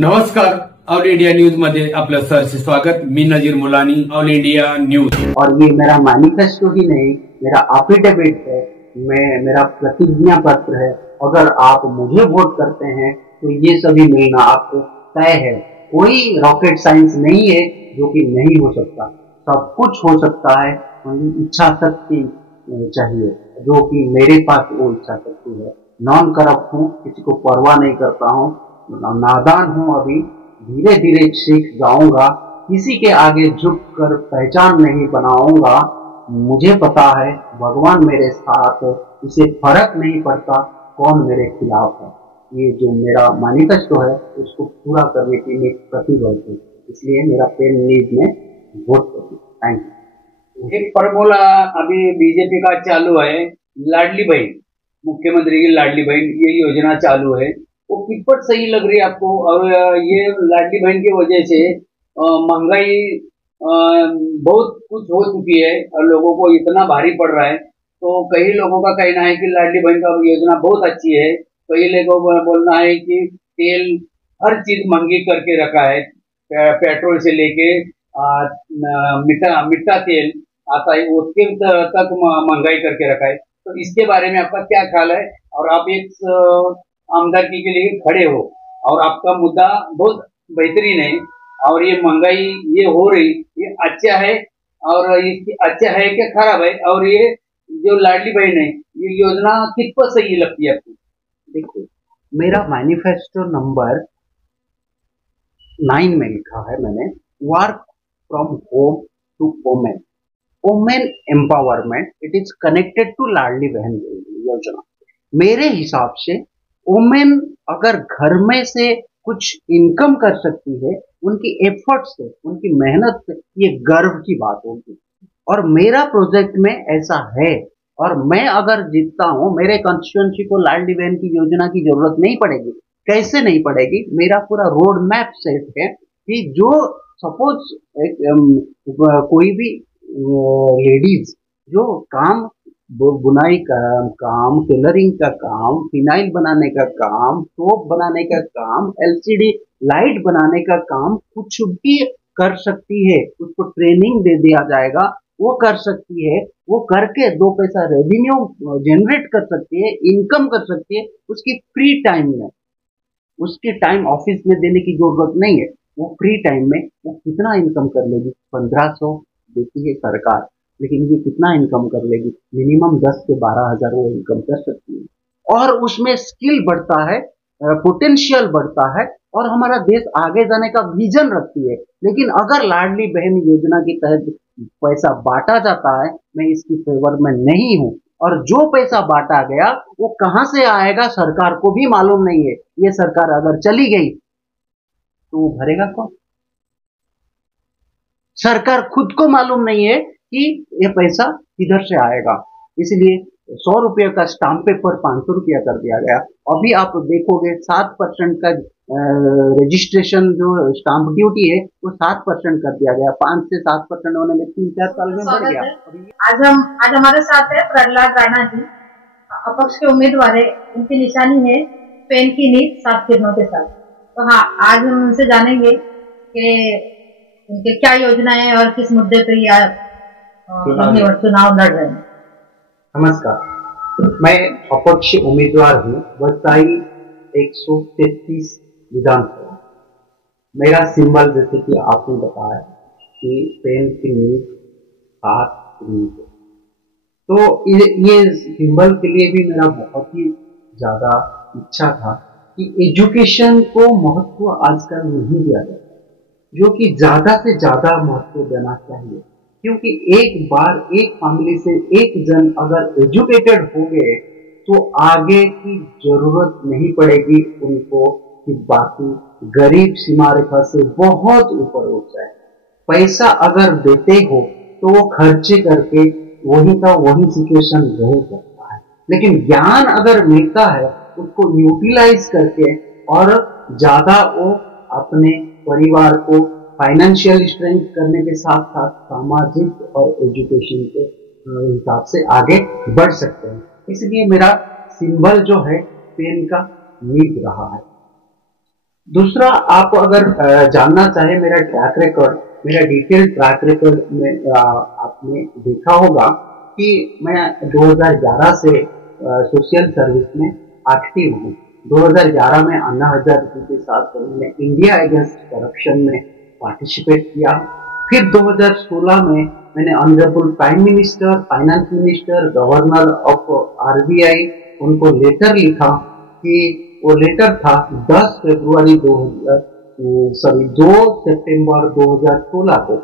नमस्कार, all India news मध्ये आपलं सहर्ष स्वागत। मी नजीर मुलानी, ऑल इंडिया न्यूज। और ये मेरा मैनिफेस्टो ही नहीं, मेरा एफिडेविट है, मेरा प्रतिज्ञा पत्र है। अगर आप मुझे वोट करते हैं तो ये सभी मिलना आपको तय है। कोई रॉकेट साइंस नहीं है जो कि नहीं हो सकता, सब कुछ हो सकता है। इच्छा शक्ति चाहिए, जो कि मेरे पास वो इच्छा शक्ति है। नॉन करप्ट हूँ, किसी को परवाह नहीं करता हूँ, नादान हूँ, अभी धीरे धीरे सीख जाऊंगा। किसी के आगे झुक कर पहचान नहीं बनाऊंगा। मुझे पता है भगवान मेरे साथ है, इसे फर्क नहीं पड़ता कौन मेरे खिलाफ है। ये जो मेरा मैनिफेस्टो है उसको पूरा करने की मैं प्रतिबद्ध हूँ, इसलिए मेरा पेन न्यूज में वोट करूँ। Thank you. एक फॉर्मूला अभी बीजेपी का चालू है, लाडली बहन, मुख्यमंत्री की लाडली बहन, ये योजना चालू है। वो कितपत सही लग रही है आपको? और ये लाडली बहन की वजह से महंगाई बहुत कुछ हो चुकी है और लोगों को इतना भारी पड़ रहा है। तो कई लोगों का कहना है कि लाडली बहन का योजना बहुत अच्छी है। कई लोगों का बोलना है कि तेल हर चीज महंगी करके रखा है, पेट्रोल से लेके मिट्टा तेल आता है उसके तक महंगाई करके रखा है। तो इसके बारे में आपका क्या ख्याल है? और आप एक आमदनी के लिए खड़े हो और आपका मुद्दा बहुत बेहतरीन है, और ये महंगाई ये हो रही, ये अच्छा है और ये अच्छा है क्या खराब है? और ये जो लाडली बहन है, ये योजना किस पर सही लगती है आपको? देखो, मेरा मैनिफेस्टो नंबर 9 में लिखा है मैंने, work from home to women, women empowerment. It is connected to Ladli Behna Yojana. मेरे हिसाब से वोमेन अगर घर में से कुछ इनकम कर सकती है, उनकी एफर्ट से, उनकी मेहनत से, ये गर्व की बात होगी। और मेरा प्रोजेक्ट में ऐसा है, और मैं अगर जीतता हूं, मेरे कॉन्स्टिट्यूएंसी को लाडली बहन की योजना की जरूरत नहीं पड़ेगी। कैसे नहीं पड़ेगी? मेरा पूरा रोड मैप सेट है कि जो सपोज कोई भी लेडीज जो काम, बुनाई का काम, टेलरिंग का काम, फिनाइल बनाने का काम, सोप बनाने का काम, एलसीडी लाइट बनाने का काम, कुछ भी कर सकती है। उसको ट्रेनिंग दे दिया जाएगा, वो कर सकती है। वो करके 2 पैसा रेवेन्यू जनरेट कर सकती है, इनकम कर सकती है। उसकी फ्री टाइम में, उसके टाइम ऑफिस में देने की जरूरत नहीं है। वो फ्री टाइम में वो कितना इनकम कर लेगी? 1500 देती है सरकार, लेकिन ये कितना इनकम कर लेगी? मिनिमम 10 से 12 हजार वो इनकम कर सकती है। और उसमें स्किल बढ़ता है, पोटेंशियल बढ़ता है, और हमारा देश आगे जाने का विजन रखती है। लेकिन अगर लाडली बहन योजना के तहत पैसा बांटा जाता है, मैं इसकी फेवर में नहीं हूं। और जो पैसा बांटा गया वो कहां से आएगा सरकार को भी मालूम नहीं है। ये सरकार अगर चली गई तो वो भरेगा कौन? सरकार खुद को मालूम नहीं है कि ये पैसा किधर से आएगा। इसलिए 100 रुपये का स्टाम्प पेपर 500 रुपया कर दिया गया। अभी आप देखोगे 7% का रजिस्ट्रेशन जो स्टाम्प ड्यूटी है वो 7% कर दिया गया। 5 से 7% होने में 3-4 साल में बढ़ गया। आज हमारे साथ है प्रहलाद राणा जी, अपक्ष के उम्मीदवार है। उनकी निशानी है पेन की नींद 7 किरणों के साथ। तो हाँ, आज हम उनसे जानेंगे कि उनके क्या योजनाएं है और किस मुद्दे पे ये चुनाव लड़ रहे हैं। नमस्कार, मैं अपक्ष उम्मीदवार हूँ वसाई 133 विधानसभा। मेरा सिंबल जैसे कि आपने बताया कि पेन की नींद 7 नींद, तो ये सिंबल के लिए भी मेरा बहुत ही ज्यादा इच्छा था कि एजुकेशन को महत्व आजकल नहीं दिया जाता, जो कि ज्यादा से ज्यादा महत्व देना चाहिए। क्योंकि एक बार एक फैमिली से एक जन अगर एजुकेटेड हो गए तो आगे की जरूरत नहीं पड़ेगी उनको कि बाकी गरीब सीमा रेखा से बहुत ऊपर उठ जाए। पैसा अगर देते हो तो वो खर्चे करके वही का वही सिचुएशन रह सकता है, लेकिन ज्ञान अगर मिलता है उसको यूटिलाइज करके और ज्यादा वो अपने परिवार को फाइनेंशियल स्ट्रेंथ करने के साथ साथ सामाजिक और एजुकेशन के हिसाब से आगे बढ़ सकते हैं। इसलिए मेरा सिंबल जो है पेन का नींद रहा है। दूसरा, आप अगर जानना चाहे मेरा ट्रैक रिकॉर्ड, मेरा डिटेल ट्रैक रिकॉर्ड में आपने देखा होगा कि मैं 2011 से सोशल सर्विस में एक्टिव हूँ। 2011 में अन्ना हजारे के साथ मैंने इंडिया अगेंस्ट करप्शन में पार्टिसिपेट किया। फिर 2016 में मैंने honourable prime minister, finance minister, governor of RBI उनको लेटर लिखा कि वो लेटर था 2 सितंबर 2016 को।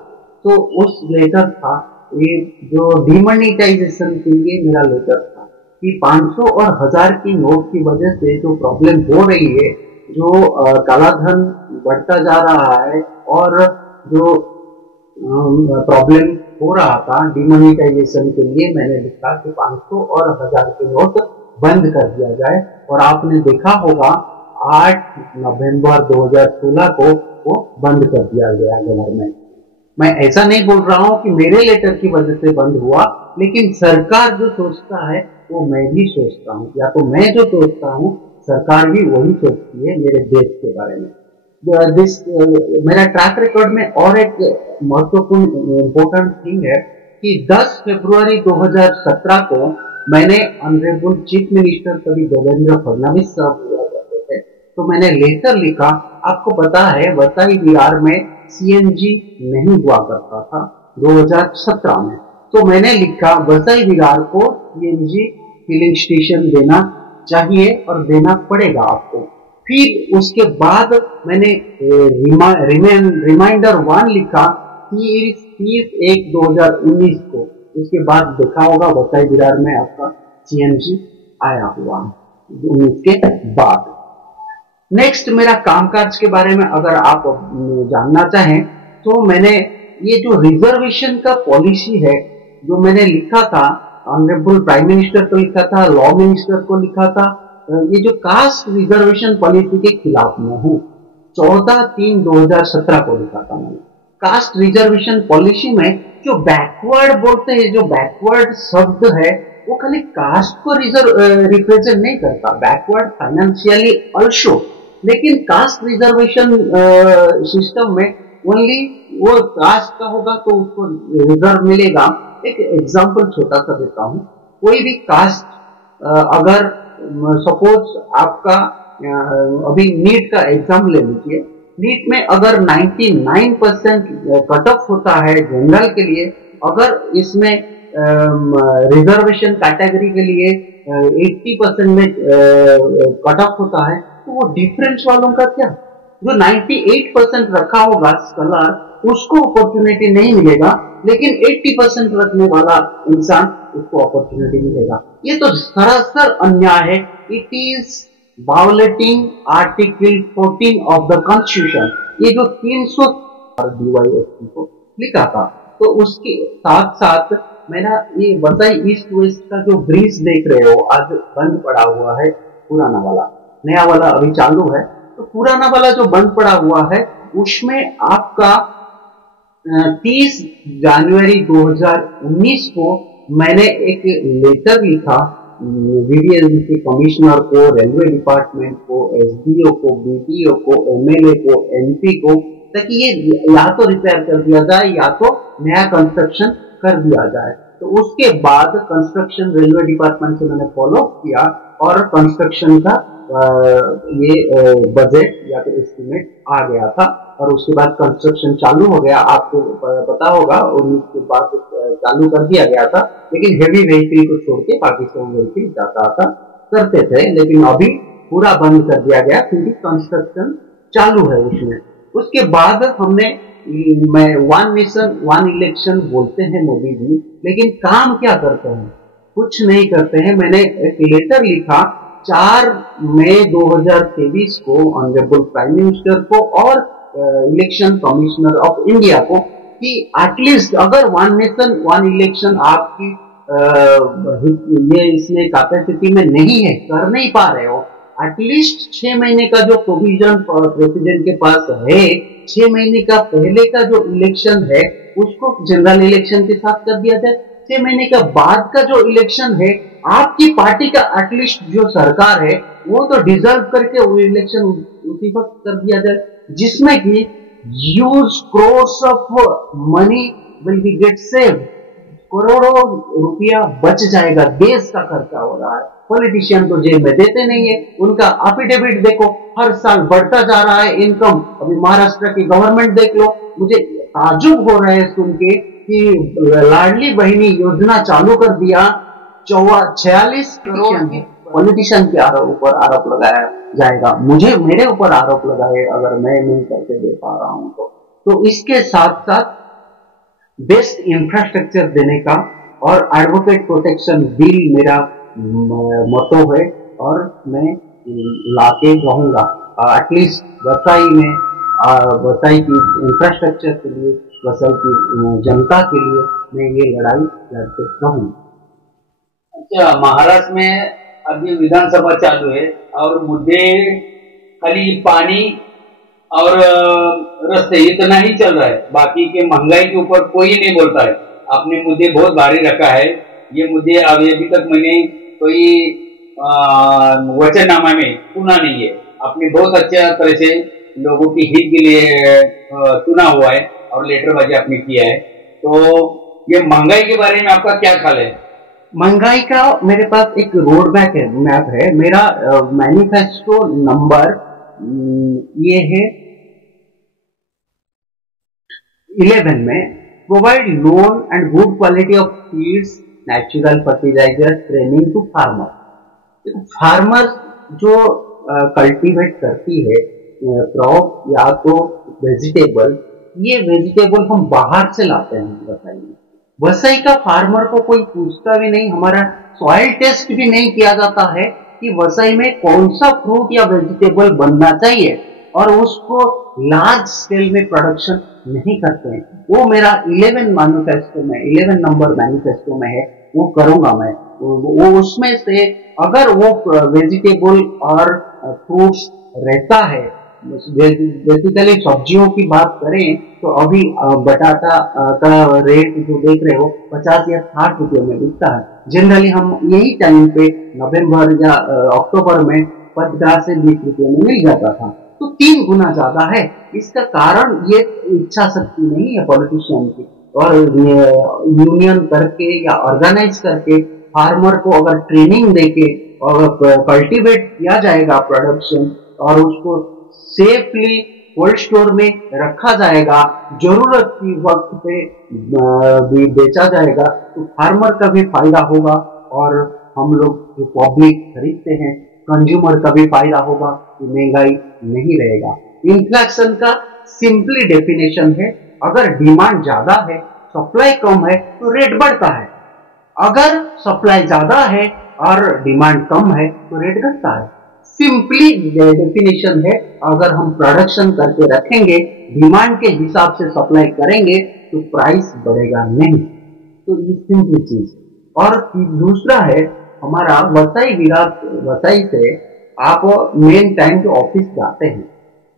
तो उस लेटर था ये जो डिमोनेटाइजेशन के लिए मेरा लेटर था कि 500 और 1000 की नोट की वजह से जो प्रॉब्लम हो रही है, जो कालाधन बढ़ता जा रहा है और जो प्रॉब्लम हो रहा था डिमोनेटाइजेशन के लिए, मैंने लिखा कि 500 और 1000 के नोट बंद कर दिया जाए। और आपने देखा होगा 8 नवंबर 2016 को वो बंद कर दिया गया गवर्नमेंट। मैं ऐसा नहीं बोल रहा हूं कि मेरे लेटर की वजह से बंद हुआ, लेकिन सरकार जो सोचता है वो मैं भी सोचता हूं, या तो मैं जो सोचता हूं सरकार भी वही सोचती है मेरे देश के बारे में। मेरा ट्रैक रिकॉर्ड में और एक महत्वपूर्ण इम्पोर्टेंट थिंग है कि 10 फरवरी 2017 को मैंने ऑनरेबल चीफ मिनिस्टर कभी देवेंद्र फडणवीस साहब हुआ करते थे, तो मैंने लेटर लिखा। आपको पता है वसई विरार में सीएनजी नहीं हुआ करता था 2017 में, तो मैंने लिखा वसई विरार को सीएनजी फिलिंग स्टेशन देना चाहिए और देना पड़ेगा आपको। फिर उसके बाद मैंने रिमाइंडर 1 लिखा 30/1/2019 को। उसके बाद देखा होगा वसई विरार में आपका सीएनजी आया हुआ 19 के बाद। नेक्स्ट, मेरा कामकाज के बारे में अगर आप जानना चाहें तो मैंने ये जो रिजर्वेशन का पॉलिसी है जो मैंने लिखा था, ऑनरेबल प्राइम मिनिस्टर को लिखा था, लॉ मिनिस्टर को लिखा था, ये जो कास्ट रिजर्वेशन पॉलिसी के खिलाफ में हूँ। 14/3/2017 को लिखा था मैंने। कास्ट रिजर्वेशन पॉलिसी में जो बैकवर्ड बोलते हैं, जो बैकवर्ड शब्द है वो खाली कास्ट को रिप्रेजेंट नहीं करता, बैकवर्ड फाइनेंशियली ऑल्सो, लेकिन कास्ट रिजर्वेशन सिस्टम में ओनली वो कास्ट का होगा तो उसको रिजर्व मिलेगा। एक एग्जांपल छोटा सा देता हूँ। कोई भी कास्ट अगर सपोज आपका अभी नीट का एग्जाम ले लीजिए, नीट में अगर 99% कट ऑफ होता है जनरल के लिए, अगर इसमें रिजर्वेशन कैटेगरी के लिए 80% में कट ऑफ होता है, तो वो डिफरेंस वालों का क्या? जो 98% रखा होगा स्कॉलर उसको अपॉर्चुनिटी नहीं मिलेगा, लेकिन 80% रखने वाला इंसान उसको अपॉर्चुनिटी मिलेगा। ये तो सरासर अन्याय है। It is violating article 14 of the constitution. ये जो 300 DYSP को लिखा था, तो उसके साथ साथ मेरा ये वसई ईस्ट वेस्ट का जो ब्रिज देख रहे हो आज बंद पड़ा हुआ है, पुराना वाला, नया वाला अभी चालू है। तो पुराना वाला जो बंद पड़ा हुआ है उसमें आपका 30 जनवरी 2019 को मैंने एक लेटर लिखा वीडीएलसी कमिश्नर को, रेलवे डिपार्टमेंट को, एसडीओ को, बीडीओ को, एमएलए को, एमपी को, ताकि ये या तो रिपेयर कर दिया जाए या तो नया कंस्ट्रक्शन कर दिया जाए। तो उसके बाद कंस्ट्रक्शन रेलवे डिपार्टमेंट से मैंने फॉलो किया और कंस्ट्रक्शन का ये बजट या तो एस्टिमेट आ गया था और उसके बाद कंस्ट्रक्शन चालू हो गया। आपको पता होगा 19 के बाद चालू कर दिया गया था, लेकिन हेवी व्हीकल को छोड़ के बाकी सब व्हीकल जाता था करते थे, लेकिन अभी पूरा बंद कर दिया गया, फिर भी कंस्ट्रक्शन चालू है उसमें। उसके बाद हमने वन नेशन वन इलेक्शन बोलते हैं मोदी जी, लेकिन काम क्या करते हैं? कुछ नहीं करते हैं। मैंने एक लेटर लिखा 4 मई 2023 को ऑनरेबल प्राइम मिनिस्टर को और इलेक्शन कमिश्नर ऑफ इंडिया को कि एटलीस्ट अगर वन नेशन वन इलेक्शन आपकी ये इसमें कैपेसिटी में नहीं है, कर नहीं पा रहे हो, एटलीस्ट 6 महीने का जो प्रोविजन प्रेसिडेंट के पास है, 6 महीने का पहले का जो इलेक्शन है उसको जनरल इलेक्शन के साथ कर दिया जाए। 6 महीने का बाद का जो इलेक्शन है आपकी पार्टी का एटलीस्ट जो सरकार है वो तो डिजर्व करके वो इलेक्शन उसी वक्त कर दिया जाए, जिसमें कि huge crores of money will be get save, करोड़ों रुपया बच जाएगा, देश का खर्चा हो रहा है। पॉलिटिशियन तो जेब में देते नहीं है, उनका एफिडेविट देखो हर साल बढ़ता जा रहा है इनकम। अभी महाराष्ट्र की गवर्नमेंट देख लो, मुझे ताजुब हो रहा है सुन के कि लाडली बहनी योजना चालू कर दिया, 46 करोड़ की पॉलिटिशियन के ऊपर आरोप लगाया जाएगा। मुझे मेरे ऊपर आरोप लगाए अगर मैं नहीं करके दे पा रहा हूं तो इसके साथ साथ बेस्ट इंफ्रास्ट्रक्चर देने का और एडवोकेट प्रोटेक्शन बिल मेरा मोटो है और मैं लाके रहूंगा। एटलीस्ट वसई में वसई की इंफ्रास्ट्रक्चर के लिए, वसई की जनता के लिए मैं ये लड़ाई लड़ते रहूंगा। अच्छा, महाराष्ट्र में अभी विधानसभा चालू है और मुद्दे खाली पानी और रास्ते इतना ही चल रहा है, बाकी के महंगाई के ऊपर कोई नहीं बोलता है। आपने मुद्दे बहुत भारी रखा है, ये मुद्दे अभी तक मैंने कोई वचननामा में सुना नहीं है। आपने बहुत अच्छा तरह से लोगों की हित के लिए चुना हुआ है और लेटरबाजी आपने किया है। तो ये महंगाई के बारे में आपका क्या ख्याल है? महंगाई का मेरे पास एक रोड मैप है। मेरा मैनिफेस्टो नंबर ये है 11 में, provide loan and good quality of seeds, natural fertiliser training to farmer. Farmer जो कल्टीवेट करती है क्रॉप या तो वेजिटेबल, ये वेजिटेबल हम बाहर से लाते हैं वसई में। वसई का फार्मर को कोई पूछता भी नहीं, हमारा सॉइल टेस्ट भी नहीं किया जाता है कि वसई में कौन सा फ्रूट या वेजिटेबल बनना चाहिए, और उसको लार्ज स्केल में प्रोडक्शन नहीं करते हैं। वो मेरा 11 मैनिफेस्टो में, 11 नंबर मैनिफेस्टो में है, वो करूंगा मैं। वो उसमें से अगर वो वेजिटेबल और फ्रूट्स रहता है, बेसिकली सब्जियों की बात करें तो अभी बटाटा का रेट जो देख रहे हो 50 या 60 रुपये में बिकता है। जनरली हम यही टाइम पे नवंबर या अक्टूबर में 50 से 20 रुपये में मिल जाता था, तो 3 गुना ज्यादा है। इसका कारण ये इच्छा शक्ति नहीं है पॉलिटिशियन की, और यूनियन करके या ऑर्गेनाइज करके फार्मर को अगर ट्रेनिंग देके और कल्टीवेट किया जाएगा प्रोडक्शन और उसको सेफली कोल्ड स्टोर में रखा जाएगा, जरूरत की वक्त पे भी बेचा जाएगा, तो फार्मर का भी फायदा होगा और हम लोग जो पब्लिक खरीदते हैं कंज्यूमर का भी फायदा होगा, महंगाई नहीं रहेगा। इन्फ्लेशन का सिंपली डेफिनेशन है, अगर डिमांड ज्यादा है सप्लाई कम है तो रेट बढ़ता है, अगर सप्लाई ज्यादा है और डिमांड कम है तो रेट घटता है। सिंपली डेफिनेशन है, अगर हम प्रोडक्शन करके रखेंगे, डिमांड के हिसाब से सप्लाई करेंगे तो प्राइस बढ़ेगा नहीं। तो ये सिंपल चीज। और दूसरा है हमारा वसई से आप मेन टाइम के ऑफिस जाते हैं,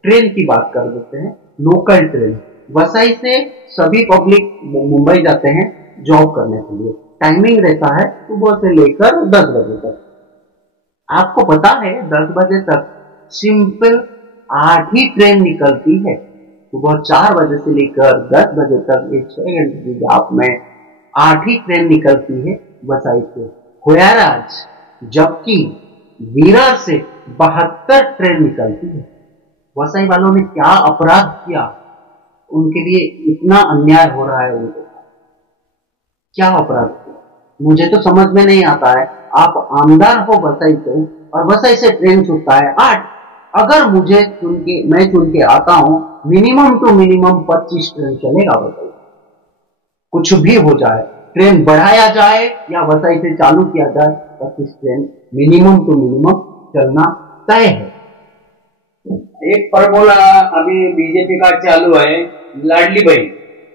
ट्रेन की बात कर देते हैं, लोकल ट्रेन वसई से सभी पब्लिक मुंबई जाते हैं जॉब करने के लिए। टाइमिंग रहता है सुबह से लेकर 10 बजे तक। आपको पता है 10 बजे तक सिंपल 8 ही ट्रेन निकलती है। सुबह 4 बजे से लेकर 10 बजे तक एक 6 घंटे की गैप में 8 ही ट्रेन निकलती है वसई से। होयाराज जबकि विरार से 72 ट्रेन निकलती है। वसई वालों ने क्या अपराध किया, उनके लिए इतना अन्याय हो रहा है, उनको क्या अपराध किया मुझे तो समझ में नहीं आता है। आप आमदार हो वसई से और वसई से ट्रेन छूटता है 8, अगर मैं चुन के आता हूं मिनिमम टू मिनिमम 25 ट्रेन चलेगा वसई। कुछ भी हो जाए, ट्रेन बढ़ाया जाए या वसई से चालू किया जाए, 25 ट्रेन मिनिमम टू मिनिमम चलना तय है। एक फॉर्मूला अभी बीजेपी का चालू है, लाडली बहन,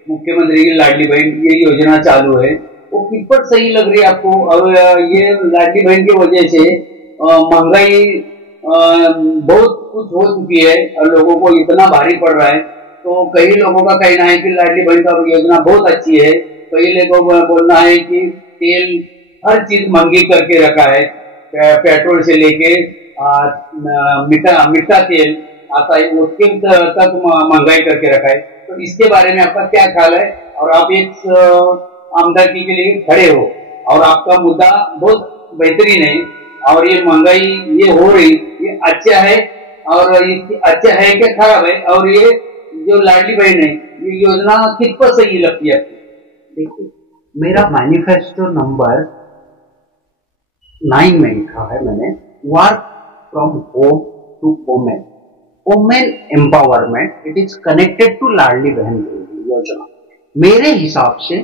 मुख्यमंत्री की लाडली बहन, ये योजना चालू है, वो कितपत सही लग रही है आपको? और ये लाडली बहन की वजह से महंगाई बहुत कुछ हो चुकी है और लोगों को इतना भारी पड़ रहा है। तो कई लोगों का कहना है कि लाडली बहन का योजना बहुत अच्छी है, कई लोगों का बोलना है कि तेल हर चीज महंगी करके रखा है, पेट्रोल से लेके मिठा तेल आता है उसके तक महंगाई करके रखा है। तो इसके बारे में आपका क्या ख्याल है? और आप एक आमदनी के लिए खड़े हो और आपका मुद्दा बहुत बेहतरीन है, और ये महंगाई ये हो रही, ये अच्छा है और ये अच्छा है क्या खराब है? और ये जो लाडली बहन है ये योजना किस पर सही लगती है? देखिए, मेरा मैनिफेस्टो नंबर 9 में लिखा है मैंने, work from home to women, women empowerment, it is connected to Ladli Behna Yojana. मेरे हिसाब से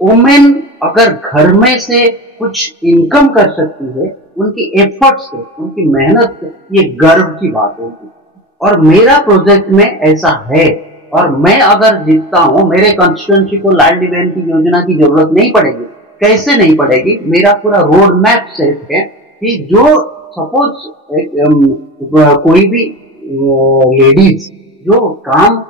वोमेन अगर घर में से कुछ इनकम कर सकती है, उनकी एफर्ट से, उनकी मेहनत से, ये गर्व की बात होगी। और मेरा प्रोजेक्ट में ऐसा है, और मैं अगर जीतता हूं, मेरे कॉन्स्टिट्यूएंसी को लाडली बहन की योजना की जरूरत नहीं पड़ेगी। कैसे नहीं पड़ेगी? मेरा पूरा रोड मैप सेट है कि जो सपोज कोई भी लेडीज जो काम,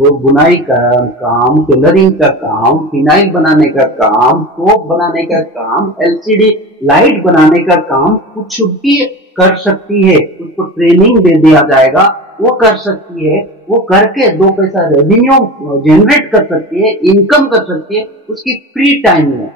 बुनाई का काम, टेलरिंग का काम, फिनाइल बनाने का काम, सोप बनाने का काम, एलसीडी लाइट बनाने का काम, कुछ भी कर सकती है, उसको ट्रेनिंग दे दिया जाएगा, वो कर सकती है, वो करके 2 पैसा रेवेन्यू जनरेट कर सकती है, इनकम कर सकती है, उसकी फ्री टाइम में,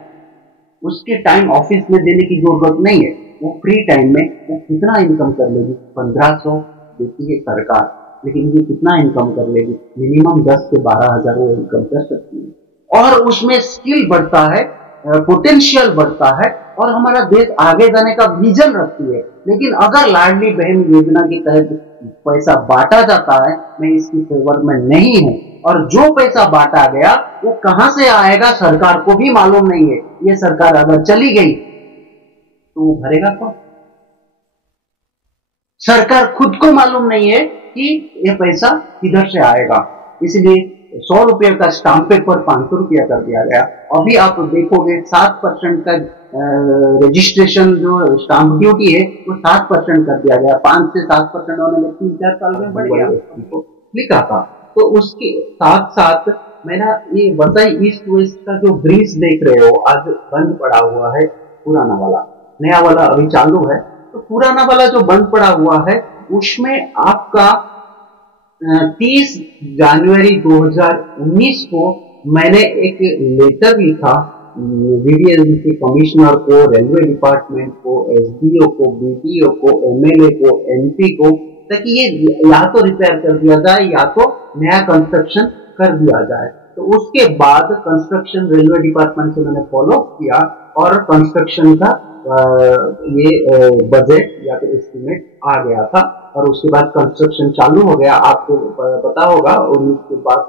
उसके टाइम ऑफिस में देने की जरूरत नहीं है, वो फ्री टाइम में वो कितना इनकम कर लेगी? 1500 देती है सरकार, लेकिन ये कितना इनकम कर लेगी? मिनिमम 10 से 12 हजार वो इनकम कर सकती है। और उसमें स्किल बढ़ता है, पोटेंशियल बढ़ता है, और हमारा देश आगे जाने का विजन रखती है। लेकिन अगर लाडली बहन योजना के तहत पैसा बांटा जाता है, मैं इसकी फेवर में नहीं हूं। और जो पैसा बांटा गया वो कहां से आएगा सरकार को भी मालूम नहीं है। ये सरकार अगर चली गई तो वो भरेगा कौन? सरकार खुद को मालूम नहीं है कि ये पैसा किधर से आएगा। इसलिए 100 रुपये का स्टाम्प पेपर 500 रुपया कर दिया गया। अभी आप देखोगे 7% का रजिस्ट्रेशन जो स्टाम्प ड्यूटी है वो 7% कर दिया गया। 5 से 7% होने में 3-4 साल में बढ़ गया, लिखा था। तो उसके साथ साथ मेरा ये बताइए, ईस्ट वेस्ट का जो ब्रिज देख रहे हो आज बंद पड़ा हुआ है, पुराना वाला, नया वाला अभी चालू है। तो पुराना वाला जो बंद पड़ा हुआ है उसमें आपका 30 जनवरी 2019 को मैंने एक लेटर लिखा वीवीएसबी कमिश्नर को, रेलवे डिपार्टमेंट को, एसडीओ को, बीटीओ को, एमएलए को, एमपी को, ताकि ये या तो रिपेयर कर दिया जाए या तो नया कंस्ट्रक्शन कर दिया जाए। तो उसके बाद कंस्ट्रक्शन रेलवे डिपार्टमेंट से मैंने फॉलो किया और कंस्ट्रक्शन का ये बजट या फिर एस्टिमेट आ गया था और उसके बाद कंस्ट्रक्शन चालू हो गया। आपको पता होगा 19 के बाद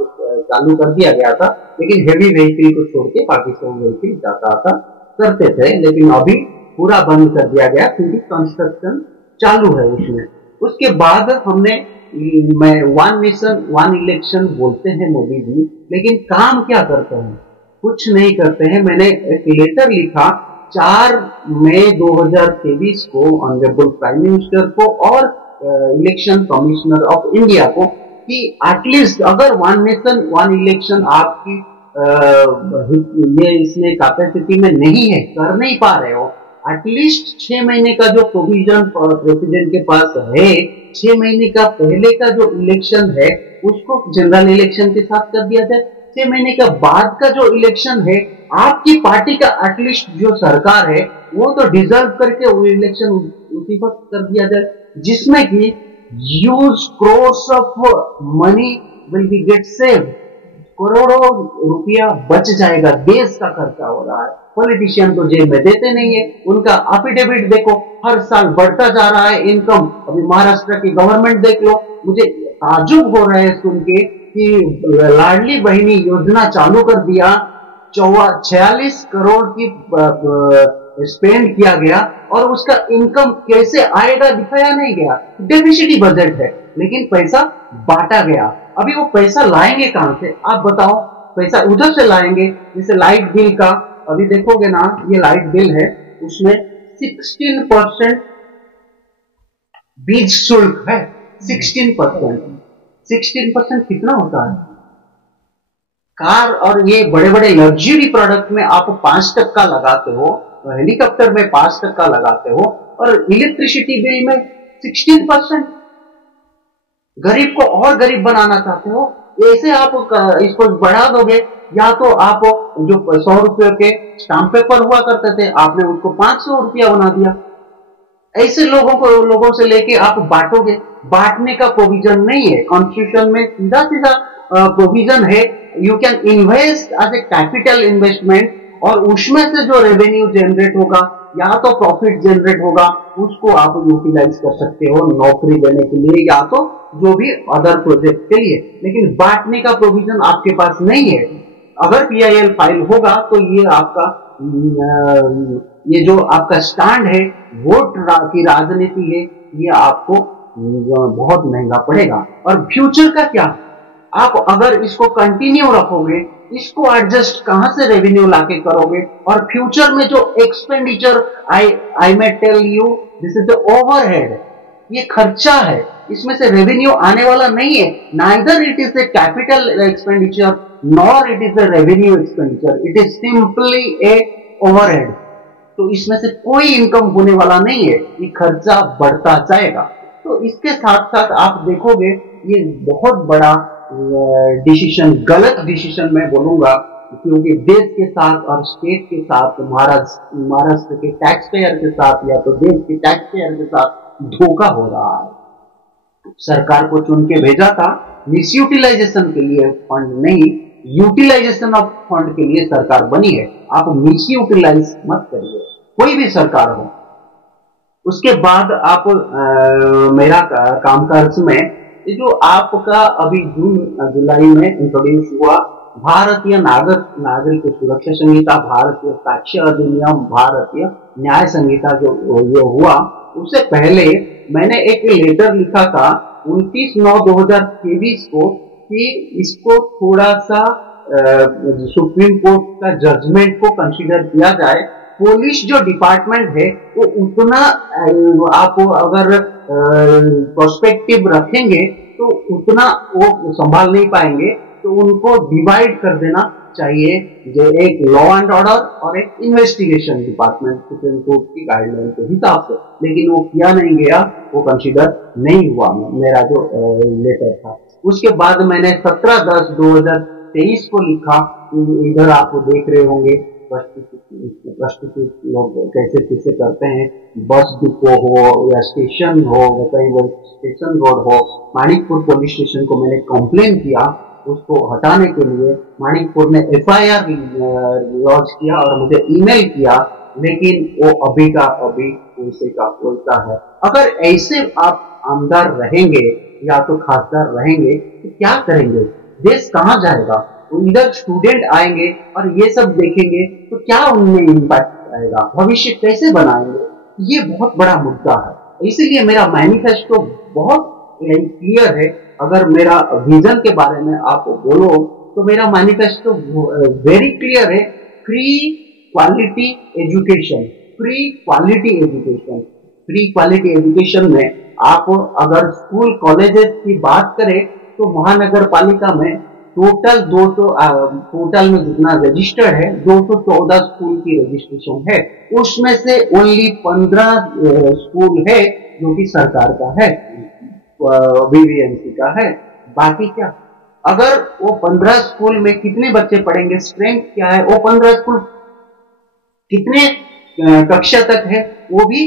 चालू कर दिया गया था, लेकिन हेवी व्हीकल को छोड़ के बाकी सब व्हीकल जाता था करते थे, लेकिन अभी पूरा बंद कर दिया गया क्योंकि कंस्ट्रक्शन चालू है उसमें। उसके बाद हमने मैं 1 नेशन 1 इलेक्शन बोलते हैं मोदी जी, लेकिन काम क्या करते हैं? कुछ नहीं करते हैं। मैंने एक लेटर लिखा 4 मई 2023 को ऑनरेबल प्राइम मिनिस्टर को और इलेक्शन कमिश्नर ऑफ इंडिया को कि एटलीस्ट अगर 1 नेशन 1 इलेक्शन आपकी ये इसमें कैपेसिटी में नहीं है, कर नहीं पा रहे हो, एटलीस्ट 6 महीने का जो प्रोविजन प्रेसिडेंट के पास है, 6 महीने का पहले का जो इलेक्शन है उसको जनरल इलेक्शन के साथ कर दिया जाए। 6 महीने के बाद का जो इलेक्शन है आपकी पार्टी का एटलीस्ट जो सरकार है वो तो डिजर्व करके वो इलेक्शन उसी वक्त कर दिया जाए, जिसमें कि huge crores of money will be gate saved. करोड़ों रुपया बच जाएगा, देश का खर्चा हो रहा है। पॉलिटिशियन तो जेब में देते नहीं है, उनका एफिडेविट देखो हर साल बढ़ता जा रहा है इनकम। अभी महाराष्ट्र की गवर्नमेंट देख लो, मुझे ताजुब हो रहा है सुन के कि लाडली बहनी योजना चालू कर दिया, 46 करोड़ की स्पेंड किया गया और उसका इनकम कैसे आएगा दिखाया नहीं गया। डेफिसिटी बजट है लेकिन पैसा बांटा गया। अभी वो पैसा लाएंगे कहां से आप बताओ? पैसा उधर से लाएंगे, जैसे लाइट बिल का अभी देखोगे ना, ये लाइट बिल है उसमें 16% बीज शुल्क है। 16% कितना होता है? कार और ये बड़े बड़े लग्जरी प्रोडक्ट में आप 5% लगाते हो, हेलीकॉप्टर में 5% लगाते हो और इलेक्ट्रिसिटी बिल में 16%। गरीब को और गरीब बनाना चाहते हो, ऐसे आप इसको बढ़ा दोगे। या तो आप जो 100 रुपये के स्टाम्प पेपर हुआ करते थे, आपने उसको 500 रुपया बना दिया। ऐसे लोगों से लेके आप बांटोगे। बांटने का प्रोविजन नहीं है कॉन्स्टिट्यूशन में, सीधा सीधा प्रोविजन है you can invest as a capital investment, और उसमें से जो रेवेन्यू जनरेट होगा या तो प्रॉफिट जनरेट होगा उसको आप यूटिलाइज कर सकते हो नौकरी देने के लिए या तो जो भी अदर प्रोजेक्ट के लिए। लेकिन बांटने का प्रोविजन आपके पास नहीं है। अगर PIL फाइल होगा तो ये आपका ये जो आपका स्टैंड है वोट की राजनीति है, ये आपको बहुत महंगा पड़ेगा। और फ्यूचर का क्या, आप अगर इसको कंटिन्यू रखोगे, इसको एडजस्ट कहां से रेवेन्यू लाके करोगे? और फ्यूचर में जो expenditure I may tell you this is the overhead, ये खर्चा है, इसमें से रेवेन्यू आने वाला नहीं है। Neither it is a capital expenditure nor it is a revenue expenditure, it is simply A overhead. तो इसमें से कोई इनकम होने वाला नहीं है, ये खर्चा बढ़ता जाएगा। तो इसके साथ साथ आप देखोगे ये बहुत बड़ा डिसीजन, गलत डिसीजन मैं बोलूंगा, क्योंकि देश के साथ और स्टेट के साथ, महाराष्ट्र के टैक्स पेयर के साथ या तो देश के टैक्स पेयर के साथ धोखा हो रहा है। सरकार को चुन के भेजा था मिसयूटिलाइजेशन के लिए फंड नहीं, यूटिलाइजेशन ऑफ फंड के लिए सरकार बनी है। आप मिसयूटिलाइज मत करिए, कोई भी सरकार हो। उसके बाद आप मेरा कामकाज में जो आपका अभी जून जुलाई में इंट्रोड्यूस हुआ भारतीय नागरिक सुरक्षा संहिता, भारतीय साक्ष्य अधिनियम, भारतीय न्याय संहिता जो ये हुआ, उससे पहले मैंने एक लेटर लिखा था 29/9/2023 को कि इसको थोड़ा सा सुप्रीम कोर्ट का जजमेंट को कंसीडर किया जाए। पुलिस जो डिपार्टमेंट है वो उतना आप अगर प्रोस्पेक्टिव रखेंगे तो उतना वो संभाल नहीं पाएंगे, तो उनको डिवाइड कर देना चाहिए, जो एक लॉ एंड ऑर्डर और एक इन्वेस्टिगेशन डिपार्टमेंट सुप्रीम कोर्ट की गाइडलाइन के हिसाब से। लेकिन वो किया नहीं गया, वो कंसीडर नहीं हुआ मेरा जो लेटर था। उसके बाद मैंने 17/10/2023 को लिखा, इधर आप देख रहे होंगे प्रस्तुत लोग कैसे करते हैं, बस डिपो हो या स्टेशन हो, कहीं वो स्टेशन रोड हो। माणिकपुर पुलिस स्टेशन को मैंने कंप्लेन किया, उसको हटाने के लिए माणिकपुर ने FIR लॉन्च किया और मुझे ईमेल किया, लेकिन वो अभी का अभी वैसे का वैसा है। अगर ऐसे आप आमदार रहेंगे या तो खासदार रहेंगे तो क्या करेंगे? देश कहाँ जाएगा? इधर स्टूडेंट आएंगे और ये सब देखेंगे तो क्या उनमें इम्पैक्ट आएगा? भविष्य कैसे बनाएंगे? ये बहुत बड़ा मुद्दा है। इसीलिए मेरा मैनिफेस्टो बहुत क्लियर है। अगर मेरा विजन के बारे में आप बोलो तो मेरा मैनिफेस्टो वेरी क्लियर है। Free quality education, free quality education. Free quality education में आप अगर स्कूल कॉलेजेस की बात करें तो महानगर पालिका में टोटल में जितना रजिस्टर्ड है 214 स्कूल की रजिस्ट्रेशन है। उसमें से ओनली 15 स्कूल है जो कि सरकार का है, BVMC का है। बाकी क्या? अगर वो 15 स्कूल में कितने बच्चे पढ़ेंगे, स्ट्रेंथ क्या है, वो 15 स्कूल कितने कक्षा तक है वो भी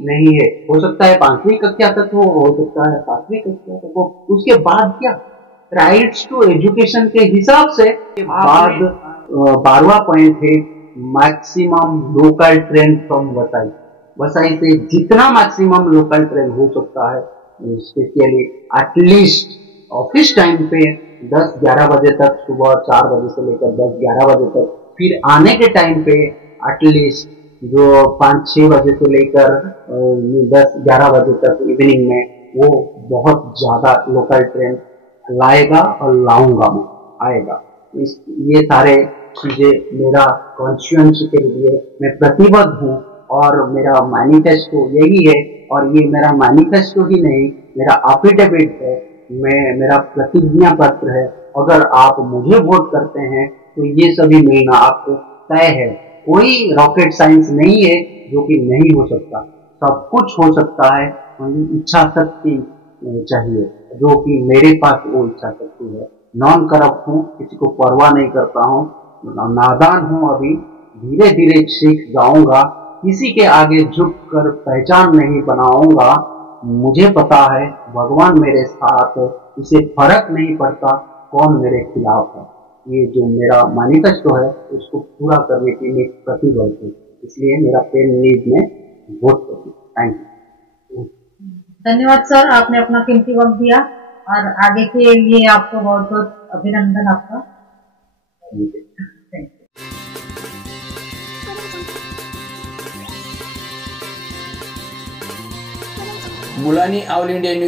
नहीं है। हो सकता है 5वीं कक्षा तक हो सकता है 7वीं कक्षा तक हो। उसके बाद क्या? राइट्स टू एजुकेशन के हिसाब से बाद 12वां पॉइंट है मैक्सिमम लोकल ट्रेन फ्रॉम वसाई। वसाई से जितना मैक्सिमम लोकल ट्रेन हो सकता है, स्पेशली एटलीस्ट ऑफिस टाइम पे 10-11 बजे तक, सुबह 4 बजे से लेकर 10-11 बजे तक, फिर आने के टाइम पे एटलीस्ट जो 5-6 बजे से लेकर 10-11 बजे तक इवनिंग में, वो बहुत ज्यादा लोकल ट्रेन लाएगा और लाऊंगा मैं, आएगा। ये सारे चीजें मेरा कॉन्स्टिट्यूएंसी के लिए मैं प्रतिबद्ध हूँ और मेरा मैनिफेस्टो यही है। और ये मेरा मैनिफेस्टो ही नहीं, मेरा एफिडेविट है, मेरा प्रतिज्ञा पत्र है। अगर आप मुझे वोट करते हैं तो ये सभी महीना आपको तय है कोई रॉकेट साइंस नहीं है जो कि नहीं हो सकता, सब कुछ हो सकता है। इच्छा शक्ति चाहिए, जो कि मेरे पास वो इच्छा शक्ति है। नॉन करप्ट हूँ, किसी को परवाह नहीं करता हूँ, नादान हूँ, अभी धीरे धीरे सीख जाऊंगा, किसी के आगे झुक कर पहचान नहीं बनाऊंगा। मुझे पता है भगवान मेरे साथ है, इसे फर्क नहीं पड़ता कौन मेरे खिलाफ है। ये जो मेरा मैनिफेस्टो है उसको पूरा करने की मैं प्रतिबद्ध हूँ, इसलिए मेरा पेन लीव में वोट करूँ। Thank you. धन्यवाद सर, आपने अपना कीमती वक्त दिया और आगे के लिए आपको बहुत बहुत अभिनंदन आपका। Mulani all India news